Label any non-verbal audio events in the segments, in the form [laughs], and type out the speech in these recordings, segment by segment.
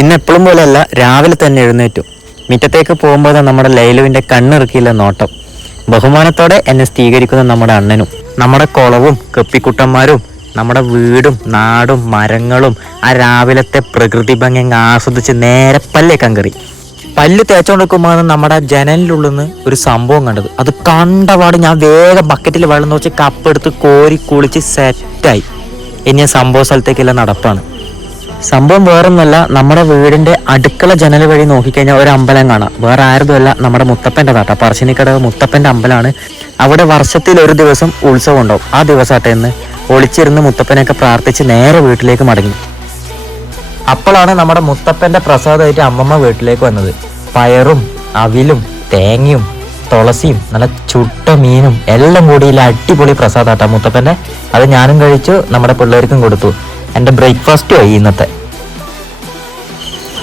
ഇന്ന് എപ്പോഴും പോലെയല്ല രാവിലെ തന്നെ എഴുന്നേറ്റു. മുറ്റത്തേക്ക് പോകുമ്പോൾ നമ്മുടെ ലൈലുവിന്റെ കണ്ണിറുക്കിയില്ല നോട്ടം. ബഹുമാനത്തോടെ എന്നെ സ്ഥീകരിക്കുന്ന നമ്മുടെ അണ്ണനും നമ്മുടെ കുളവും കെപ്പിക്കുട്ടന്മാരും നമ്മുടെ വീടും നാടും മരങ്ങളും ആ രാവിലത്തെ പ്രകൃതി ഭംഗി ആസ്വദിച്ച് നേരെ പല്ലേക്കാൻ കയറി പല്ല് തേച്ചോണ്ടിരിക്കുമ്പോൾ നമ്മുടെ ജനലിനുള്ളിൽ ഒരു സംഭവം കണ്ടത്. അത് കണ്ടപാട് ഞാൻ വേഗം ബക്കറ്റിൽ വെള്ളം നോച്ച് കപ്പെടുത്ത് കോരി കുളിച്ച് സെറ്റായി ഇനി സംഭവ സ്ഥലത്തേക്കെല്ലാം നടപ്പാണ്. സംഭവം വേറൊന്നുമല്ല നമ്മുടെ വീടിന്റെ അടുക്കള ജനൽ വഴി നോക്കിക്കഴിഞ്ഞാൽ ഒരു അമ്പലം കാണാം. വേറെ ആരുതുമല്ല നമ്മുടെ മുത്തപ്പന്റെ താട്ട. പറശ്ശിനിക്കടവ് മുത്തപ്പന്റെ അമ്പലമാണ് അവിടെ വർഷത്തിൽ ഒരു ദിവസം ഉത്സവം ഉണ്ടാവും. ആ ദിവസമാട്ടെ ഇന്ന് ഒളിച്ചിരുന്ന് മുത്തപ്പനെയൊക്കെ പ്രാർത്ഥിച്ച് നേരെ വീട്ടിലേക്ക് മടങ്ങി. അപ്പോഴാണ് നമ്മുടെ മുത്തപ്പന്റെ പ്രസാദമായിട്ട് അമ്മമ്മ വീട്ടിലേക്ക് വന്നത്. പയറും അവിലും തേങ്ങയും തുളസിയും നല്ല ചുട്ട മീനും എല്ലാം കൂടിയില്ല അടിപൊളി പ്രസാദാട്ടാ മുത്തപ്പന്റെ അത് ഞാനും കഴിച്ചു നമ്മുടെ പിള്ളേർക്കും കൊടുത്തു. എന്റെ ബ്രേക്ക്ഫാസ്റ്റും ആയി ഇന്നത്തെ.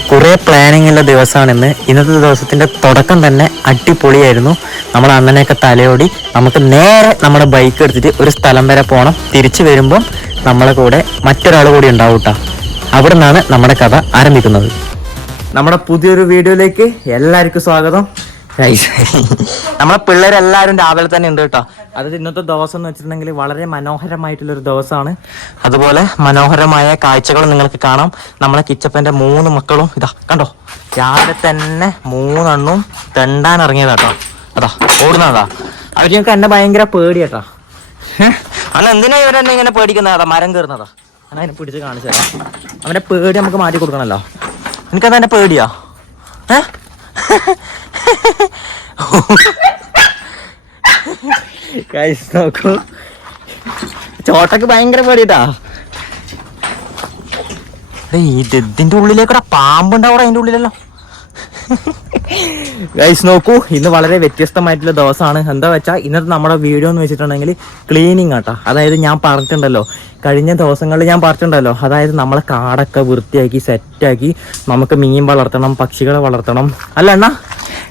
കുറേ പ്ലാനിങ് ഉള്ള ദിവസമാണിന്ന് ഇന്നത്തെ ദിവസത്തിന്റെ തുടക്കം തന്നെ അടിപൊളിയായിരുന്നു. നമ്മൾ അണ്ണനെയൊക്കെ തലയോടി നമുക്ക് നേരെ നമ്മുടെ ബൈക്ക് എടുത്തിട്ട് ഒരു സ്ഥലം വരെ പോകണം തിരിച്ചു വരുമ്പം നമ്മളെ കൂടെ മറ്റൊരാൾ കൂടി ഉണ്ടാവും കേട്ടോ അവിടെ നിന്നാണ് നമ്മുടെ കഥ ആരംഭിക്കുന്നത്. നമ്മുടെ പുതിയൊരു വീഡിയോയിലേക്ക് എല്ലാവർക്കും സ്വാഗതം. നമ്മളെ പിള്ളേരെല്ലാരും രാവിലെ തന്നെ ഉണ്ട് കേട്ടോ. അത് ഇന്നത്തെ ദിവസം എന്ന് വെച്ചിട്ടുണ്ടെങ്കിൽ വളരെ മനോഹരമായിട്ടുള്ള ഒരു ദിവസമാണ് അതുപോലെ മനോഹരമായ കാഴ്ചകൾ നിങ്ങൾക്ക് കാണാം. നമ്മളെ കിച്ചപ്പന്റെ മൂന്ന് മക്കളും ഇതാ കണ്ടോ? രാവിലെ തന്നെ മൂന്നെണ്ണും തെണ്ടാൻ ഇറങ്ങിയതാട്ടോ അതാ ഓടുന്നതാ അവർ ഞങ്ങൾക്ക് എന്നെ ഭയങ്കര പേടി കേട്ടോ അല്ല എന്തിനാ ഇവരെന്നെ ഇങ്ങനെ പേടിക്കുന്നത് മരം കയറുന്നതാ അങ്ങനെ അതിനെ പിടിച്ച് കാണിച്ചു തരാം. അവന്റെ പേടി നമുക്ക് മാറ്റി കൊടുക്കണല്ലോ. എനിക്കത് എന്നെ പേടിയാ? ഗൈസ് നോക്കൂ. ചോട്ടക്ക് ഭയങ്കര പേടിട്ടാ. ഇതിന്റെ ഉള്ളിലേക്കൂടെ പാമ്പുണ്ടാവും അതിന്റെ ഉള്ളിലല്ലോ? ഗൈസ് നോക്കൂ. ഇന്ന് വളരെ വ്യത്യസ്തമായിട്ടുള്ള ദിവസമാണ്. എന്താ വെച്ചാൽ ഇന്നത്തെ നമ്മുടെ വീഡിയോ എന്ന് വെച്ചിട്ടുണ്ടെങ്കിൽ ക്ലീനിങ് ആട്ടോ. അതായത് ഞാൻ പറഞ്ഞിട്ടുണ്ടല്ലോ കഴിഞ്ഞ ദിവസങ്ങളിൽ ഞാൻ പറഞ്ഞിട്ടുണ്ടല്ലോ അതായത് നമ്മളെ കാടൊക്കെ വൃത്തിയാക്കി സെറ്റാക്കി നമുക്ക് മീൻ വളർത്തണം പക്ഷികളെ വളർത്തണം. അല്ല അണ്ണ?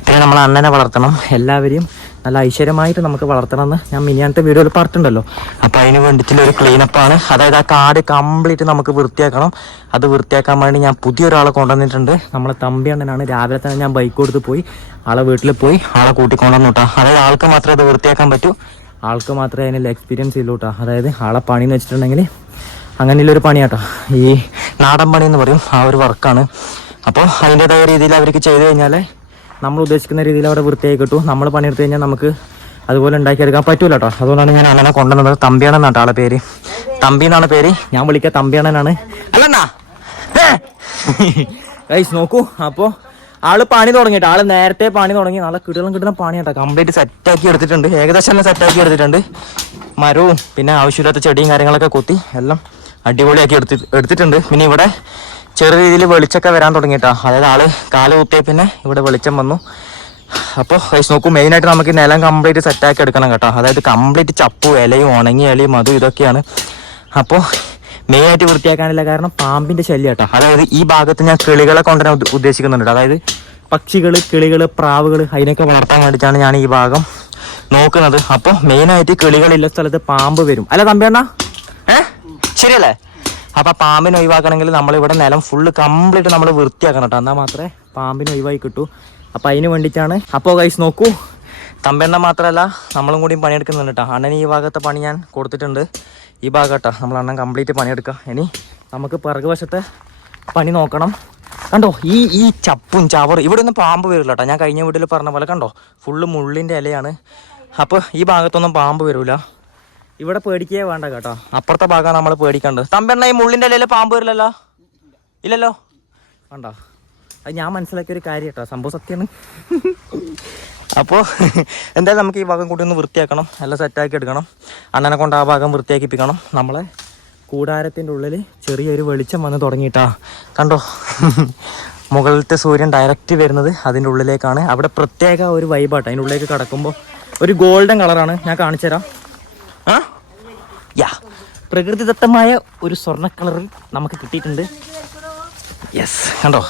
പിന്നെ നമ്മൾ അണ്ണനെ വളർത്തണം. എല്ലാവരെയും നല്ല ഐശ്വര്യമായിട്ട് നമുക്ക് വളർത്തണം എന്ന് ഞാൻ മിനിയാനത്തെ വീഡിയോയിൽ പറഞ്ഞിട്ടുണ്ടല്ലോ. അപ്പോൾ അതിന് വേണ്ടിയിട്ടുള്ള ഒരു ക്ലീനപ്പാണ് അതായത് ആ കാട് കംപ്ലീറ്റ് നമുക്ക് വൃത്തിയാക്കണം. അത് വൃത്തിയാക്കാൻ വേണ്ടി ഞാൻ പുതിയൊരാളെ കൊണ്ടുവന്നിട്ടുണ്ട്. നമ്മളെ തമ്പി അണ്ണനാണ്. രാവിലെ തന്നെ ഞാൻ ബൈക്ക് കൊടുത്ത് പോയി ആളെ വീട്ടിൽ പോയി ആളെ കൂട്ടിക്കൊണ്ടുവന്നു കേട്ടോ അതായത് ആൾക്ക് മാത്രമേ അത് വൃത്തിയാക്കാൻ പറ്റൂ. ആൾക്ക് മാത്രമേ അതിനുള്ള എക്സ്പീരിയൻസ് ഉള്ളൂ കേട്ടോ അതായത് ആളെ പണി എന്ന് വെച്ചിട്ടുണ്ടെങ്കിൽ അങ്ങനെയുള്ളൊരു പണിയാട്ടോ. ഈ നാടൻ പണി എന്ന് പറയും. ആ ഒരു വർക്കാണ് അപ്പോൾ അതിന്റെതായ രീതിയിൽ അവർക്ക് ചെയ്തു കഴിഞ്ഞാൽ നമ്മൾ ഉദ്ദേശിക്കുന്ന രീതിയിൽ അവിടെ വൃത്തിയായി കിട്ടും. നമ്മൾ പണിയെടുത്ത് കഴിഞ്ഞാൽ നമുക്ക് അതുപോലെ ഉണ്ടാക്കിയെടുക്കാൻ പറ്റൂല കേട്ടോ അതുകൊണ്ടാണ് ഞാൻ അണ്ണനെ കൊണ്ടുവന്നത്. തമ്പിയാണെന്നാട്ടോ ആളെ പേര്. തമ്പി എന്നാണ് പേര്. ഞാൻ വിളിക്കുക തമ്പിയാണനാണ് അല്ലണ്ണാ. ഗൈസ് നോക്കൂ. അപ്പോൾ ആൾ പണി തുടങ്ങിയിട്ട് ആൾ നേരത്തെ പണി തുടങ്ങി. നല്ല കിടലും കിട്ടുന്ന പണി കേട്ടോ കംപ്ലീറ്റ് സെറ്റാക്കി എടുത്തിട്ടുണ്ട്. ഏകദേശം എല്ലാം സെറ്റാക്കി എടുത്തിട്ടുണ്ട്. മരവും പിന്നെ ആവശ്യമില്ലാത്ത ചെടിയും കാര്യങ്ങളൊക്കെ കൊത്തി എല്ലാം അടിപൊളിയാക്കി എടുത്തി എടുത്തിട്ടുണ്ട്. പിന്നെ ഇവിടെ ചെറിയ രീതിയിൽ വെളിച്ചൊക്കെ വരാൻ തുടങ്ങിയിട്ടാ. അതായത് ആൾ കാൽ കുത്തിയ പിന്നെ ഇവിടെ വെളിച്ചം വന്നു. അപ്പോൾ ഗൈസ് നോക്കൂ മെയിനായിട്ട് നമുക്ക് നിലം കംപ്ലീറ്റ് സെറ്റാക്കി എടുക്കണം കേട്ടോ. അതായത് കംപ്ലീറ്റ് ചപ്പു ഇലയും ഉണങ്ങിയ ഇലയും അതും ഇതൊക്കെയാണ്. അപ്പോൾ മെയിനായിട്ട് വൃത്തിയാക്കാനില്ല കാരണം പാമ്പിന്റെ ശല്യം കേട്ടോ. അതായത് ഈ ഭാഗത്ത് ഞാൻ കിളികളെ കൊണ്ടുവരാൻ ഉദ്ദേശിക്കുന്നുണ്ട്. അതായത് പക്ഷികൾ കിളികൾ പ്രാവുകൾ അതിനൊക്കെ വളർത്താൻ വേണ്ടിയിട്ടാണ് ഞാൻ ഈ ഭാഗം നോക്കുന്നത്. അപ്പോൾ മെയിനായിട്ട് കിളികളില്ല സ്ഥലത്ത് പാമ്പ് വരും. അല്ല തമ്പിയണ്ണ ഏ? ശരിയല്ലേ? അപ്പൊ പാമ്പിനെ ഒഴിവാക്കണമെങ്കിൽ നമ്മൾ ഇവിടെ നിലം ഫുള്ള് കംപ്ലീറ്റ് നമ്മൾ വൃത്തിയാക്കണം കേട്ടോ. എന്നാൽ മാത്രമേ പാമ്പിനെ ഒഴിവാക്കി കിട്ടൂ. അപ്പൊ അതിന് വേണ്ടിയിട്ടാണ്. അപ്പോൾ കൈസ് നോക്കൂ. തമ്പെണ്ണ മാത്രമല്ല നമ്മളും കൂടിയും പണിയെടുക്കുന്നുണ്ട് കേട്ടോ. അണ്ണൻ ഈ ഭാഗത്തെ പണി ഞാൻ കൊടുത്തിട്ടുണ്ട്. ഈ ഭാഗം കേട്ടോ. നമ്മൾ അണ്ണൻ കംപ്ലീറ്റ് പണിയെടുക്കുക. ഇനി നമുക്ക് പിറകുവശത്തെ പണി നോക്കണം. കണ്ടോ? ഈ ഈ ചപ്പും ചവറും. ഇവിടെ ഒന്നും പാമ്പ് വരില്ല കേട്ടോ. ഞാൻ കഴിഞ്ഞ വീട്ടിൽ പറഞ്ഞ പോലെ കണ്ടോ? ഫുള്ള് മുള്ളിന്റെ ഇലയാണ്. അപ്പോൾ ഈ ഭാഗത്തൊന്നും പാമ്പ് വരില്ല ഇവിടെ പേടിക്കേ വേണ്ട കേട്ടോ. അപ്പുറത്തെ ഭാഗം നമ്മൾ പേടിക്കേണ്ടത് തമ്പെണ്ണ ഈ മുള്ളിന്റെ ഇലയിൽ പാമ്പ് വരില്ലല്ലോ? ഇല്ലല്ലോ? കണ്ടോ അത് ഞാൻ മനസ്സിലാക്കിയ ഒരു കാര്യം കേട്ടോ സംഭവം സത്യമാണ്. അപ്പോൾ എന്തായാലും നമുക്ക് ഈ ഭാഗം കൂടി ഒന്ന് വൃത്തിയാക്കണം എല്ലാം സെറ്റാക്കി എടുക്കണം. അണ്ണനെ കൊണ്ട് ആ ഭാഗം വൃത്തിയാക്കിപ്പിക്കണം. നമ്മളെ കൂടാരത്തിന്റെ ഉള്ളിൽ ചെറിയൊരു വെളിച്ചം വന്ന് തുടങ്ങിയിട്ടാ. കണ്ടോ? മുകളിലത്തെ സൂര്യൻ ഡയറക്റ്റ് വരുന്നത് അതിന്റെ ഉള്ളിലേക്കാണ്. അവിടെ പ്രത്യേക ഒരു വൈബാട്ടോ അതിന്റെ ഉള്ളിലേക്ക് കടക്കുമ്പോൾ ഒരു ഗോൾഡൻ കളറാണ് ഞാൻ കാണിച്ചു തരാം ആ? യാ. പ്രകൃതിദത്തമായ ഒരു സ്വർണ കളർ നമുക്ക് കിട്ടിയിട്ടുണ്ട്. യെസ് കണ്ടോ?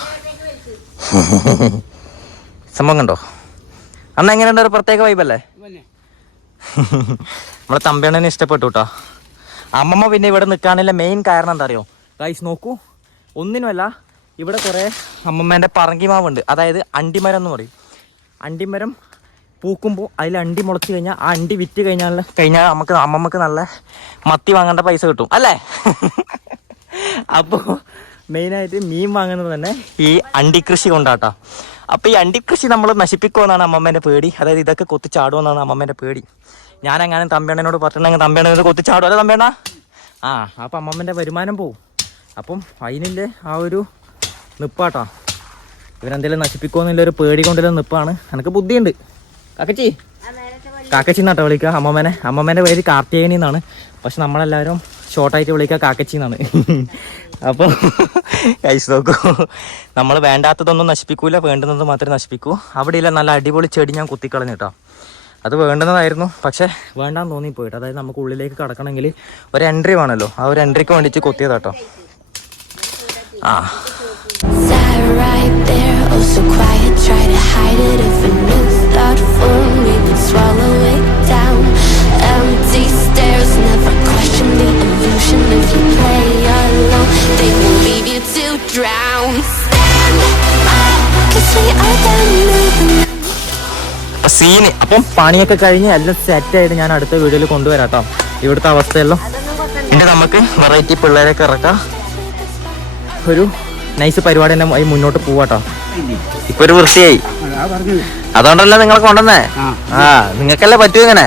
സംഭവം കണ്ടോ? അന്ന് എങ്ങനെയുണ്ട് ഒരു പ്രത്യേക വൈബല്ലേ നമ്മളെ തമ്പിയണ്ണനെ ഇഷ്ടപ്പെട്ടു കേട്ടോ അമ്മമ്മ പിന്നെ ഇവിടെ നിൽക്കാനുള്ള മെയിൻ കാരണം എന്താ അറിയോ ഗൈസ് നോക്കൂ. ഒന്നിനുമല്ല ഇവിടെ കുറേ അമ്മമ്മേന്റെ പറങ്കിമാവുണ്ട്. അതായത് അണ്ടിമരം എന്ന് പറയും. അണ്ടിമരം പൂക്കുമ്പോൾ അതിൽ അണ്ടി മുളച്ച് കഴിഞ്ഞാൽ ആ അണ്ടി വിറ്റ് കഴിഞ്ഞാൽ കഴിഞ്ഞാൽ നമുക്ക് അമ്മമ്മക്ക് നല്ല മത്തി വാങ്ങേണ്ട പൈസ കിട്ടും അല്ലേ? അപ്പോൾ മെയിനായിട്ട് മീൻ വാങ്ങുന്നത് തന്നെ ഈ അണ്ടി കൃഷി കൊണ്ടാട്ടോ. അപ്പോൾ ഈ അണ്ടി കൃഷി നമ്മൾ നശിപ്പിക്കുമെന്നാണ് അമ്മമ്മേന്റെ പേടി. അതായത് ഇതൊക്കെ കൊത്തിച്ചാടുമെന്നാണ് അമ്മമ്മേന്റെ പേടി. ഞാൻ അങ്ങനെ തമ്പേണ്ണനോട് പറഞ്ഞിട്ടുണ്ടെങ്കിൽ തമ്പേണ്ണ കൊത്തിച്ചാടും അല്ലേ തമ്പേണ്ണ? ആ അപ്പം അമ്മമ്മേന്റെ വരുമാനം പോവും. അപ്പം അതിനിന്റെ ആ ഒരു നിപ്പാട്ടോ. ഇവരെന്തെങ്കിലും നശിപ്പിക്കുമെന്നുള്ള ഒരു പേടി കൊണ്ടുള്ള നിപ്പാണ്. എനിക്ക് ബുദ്ധിയുണ്ട്. കാക്കച്ചി. കാക്കച്ചി എന്നാട്ടോ വിളിക്കുക അമ്മമ്മേനെ. അമ്മമ്മേന്റെ പേര് കാർത്തികേനി എന്നാണ്. പക്ഷെ നമ്മളെല്ലാവരും ഷോർട്ടായിട്ട് വിളിക്കുക കാക്കച്ചി എന്നാണ്. [laughs] അപ്പോൾ കഴിച്ച് നോക്കൂ. നമ്മൾ വേണ്ടാത്തതൊന്നും നശിപ്പിക്കൂല വേണ്ടുന്നത് മാത്രമേ നശിപ്പിക്കൂ. അവിടെ ഇല്ല നല്ല അടിപൊളി ചെടി ഞാൻ കുത്തിക്കളഞ്ഞു കേട്ടോ അത് വേണ്ടുന്നതായിരുന്നു. പക്ഷേ വേണ്ടാന്ന് തോന്നി പോയിട്ട് അതായത് നമുക്ക് ഉള്ളിലേക്ക് കടക്കണമെങ്കിൽ ഒരു എൻട്രി വേണമല്ലോ ആ ഒരു എൻട്രിക്ക് വേണ്ടിയിട്ട് കൊത്തിയതാട്ടോ ആ. Right there, oh so quiet. Try to hide it if scene അപ്പം പണിയൊക്കെ കഴിഞ്ഞ് എല്ലാം സെറ്റായിട്ട് ഞാൻ അടുത്ത വീഡിയോയിൽ കൊണ്ടുവരാം കേട്ടോ ഇവിടുത്തെ അവസ്ഥയെല്ലാം. ഇനി നമുക്ക് വെറൈറ്റി പിള്ളേരൊക്കെ ഇറക്കാം. ഒരു നൈസ് പരിപാടി തന്നെ മുന്നോട്ട് പോവാട്ടോ. ഇപ്പൊ ഒരു വൃത്തിയായി. അതുകൊണ്ടല്ലേ നിങ്ങളെ കൊണ്ടുവന്നേ? ആ. നിങ്ങൾക്കല്ലേ പറ്റൂ ഇങ്ങനെ?